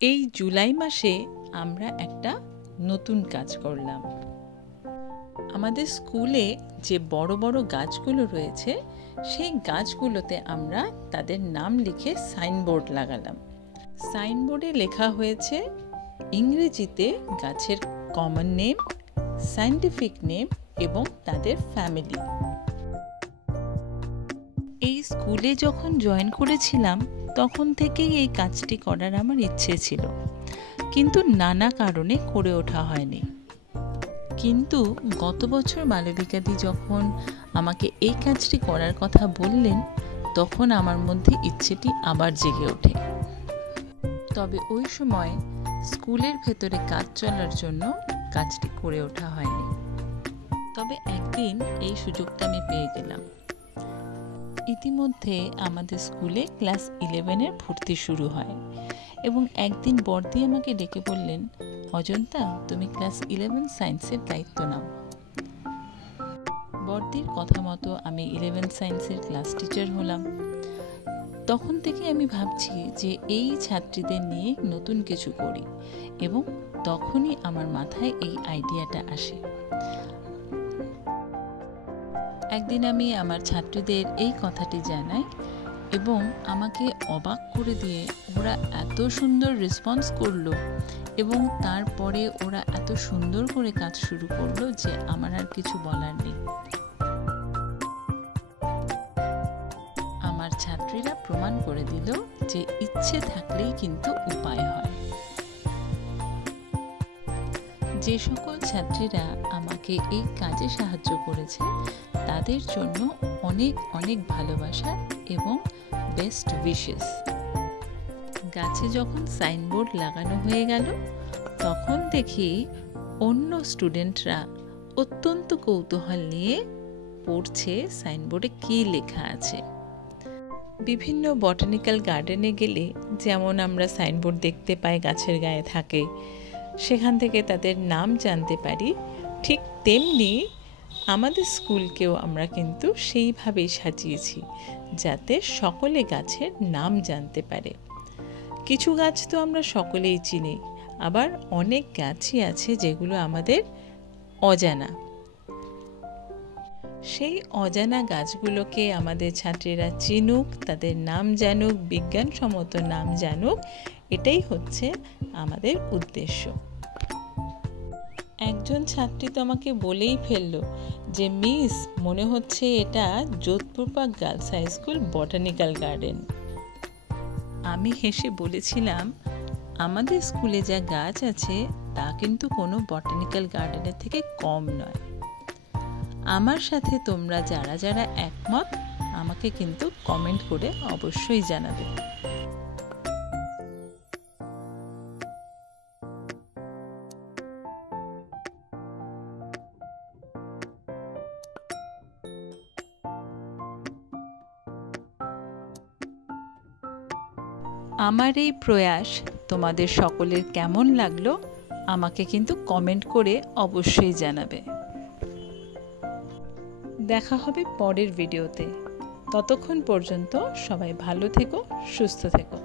এই জুলাই মাসে আমরা একটা নতুন কাজ করলাম। আমাদের স্কুলে যে বড় বড় গাছগুলো রয়েছে সেই গাছগুলোতে আমরা তাদের নাম লিখে সাইনবোর্ড লাগালাম। সাইনবোর্ডে লেখা হয়েছে ইংরেজিতে গাছের কমন নেম, সায়েন্টিফিক নেম এবং তাদের ফ্যামিলি। এই স্কুলে যখন জয়েন করেছিলাম তখন থেকেই এই কাজটি করার আমার ইচ্ছে ছিল, কিন্তু নানা কারণে করে ওঠা হয়নি। কিন্তু গত বছর মালবিকাদি যখন আমাকে এই কাজটি করার কথা বললেন তখন আমার মধ্যে ইচ্ছেটি আবার জেগে ওঠে। তবে ওই সময় স্কুলের ভেতরে কাজ চলার জন্য কাজটি করে ওঠা হয়নি। তবে একদিন এই সুযোগটা আমি পেয়ে গেলাম। ইতিমধ্যে আমাদের স্কুলে ক্লাস 11-এর ভর্তি শুরু হয় এবং একদিন বর্দি আমাকে ডেকে বললেন, অজন্তা, তুমি ক্লাস 11 সায়েন্সের দায়িত্ব নাও। বর্দির কথা মতো আমি 11 সায়েন্সের ক্লাস টিচার হলাম। তখন থেকে আমি ভাবছি যে এই ছাত্রীদের নিয়ে নতুন কিছু করি, এবং তখনই আমার মাথায় এই আইডিয়াটা আসে। একদিন আমি আমার ছাত্রীদের এই কথাটি জানাই এবং আমাকে অবাক করে দিয়ে ওরা এত সুন্দর রেসপন্স করলো এবং তারপরে ওরা এত সুন্দর করে কাজ শুরু করলো যে আমার আর কিছু বলার নেই। আমার ছাত্রীরা প্রমাণ করে দিল যে ইচ্ছে থাকলেই কিন্তু উপায় হয়। যে সকল ছাত্রীরা আমাকে এই কাজে সাহায্য করেছে তাদের জন্য অনেক অনেক ভালোবাসা এবং বেস্ট উইশেস। গাছে যখন সাইনবোর্ড লাগানো হয়ে গেল তখন দেখি অন্য স্টুডেন্টরা অত্যন্ত কৌতূহল নিয়ে পড়ছে সাইনবোর্ডে কী লেখা আছে। বিভিন্ন বটানিক্যাল গার্ডেনে গেলে যেমন আমরা সাইনবোর্ড দেখতে পাই গাছের গায়ে থাকে, সেখান থেকে তাদের নাম জানতে পারি, ঠিক তেমনি আমাদের স্কুলকেও আমরা কিন্তু সেইভাবেই সাজিয়েছি যাতে সকলে গাছের নাম জানতে পারে। কিছু গাছ তো আমরা সকলেই চিনি, আবার অনেক গাছই আছে যেগুলো আমাদের অজানা। সেই অজানা গাছগুলোকে আমাদের ছাত্রীরা চিনুক, তাদের নাম জানুক, বিজ্ঞানসম্মত নাম জানুক, এটাই হচ্ছে আমাদের উদ্দেশ্য। একজন ছাত্রী তো আমাকে বলেই ফেললো যে মিস, মনে হচ্ছে এটা Jodhpur park girls high school botanical garden. আমি হেসে বলেছিলাম, আমাদের স্কুলে যা গাছ আছে তা কিন্তু কোনো বটানিক্যাল গার্ডেনের থেকে কম নয়। আমার সাথে তোমরা যারা যারা একমত আমাকে কিন্তু কমেন্ট করে অবশ্যই জানাবে। আমার এই প্রয়াস তোমাদের সকলের কেমন লাগলো আমাকে কিন্তু কমেন্ট করে অবশ্যই জানাবে। দেখা হবে পরের ভিডিওতে। ততক্ষণ পর্যন্ত সবাই ভালো থেকো, সুস্থ থেকো।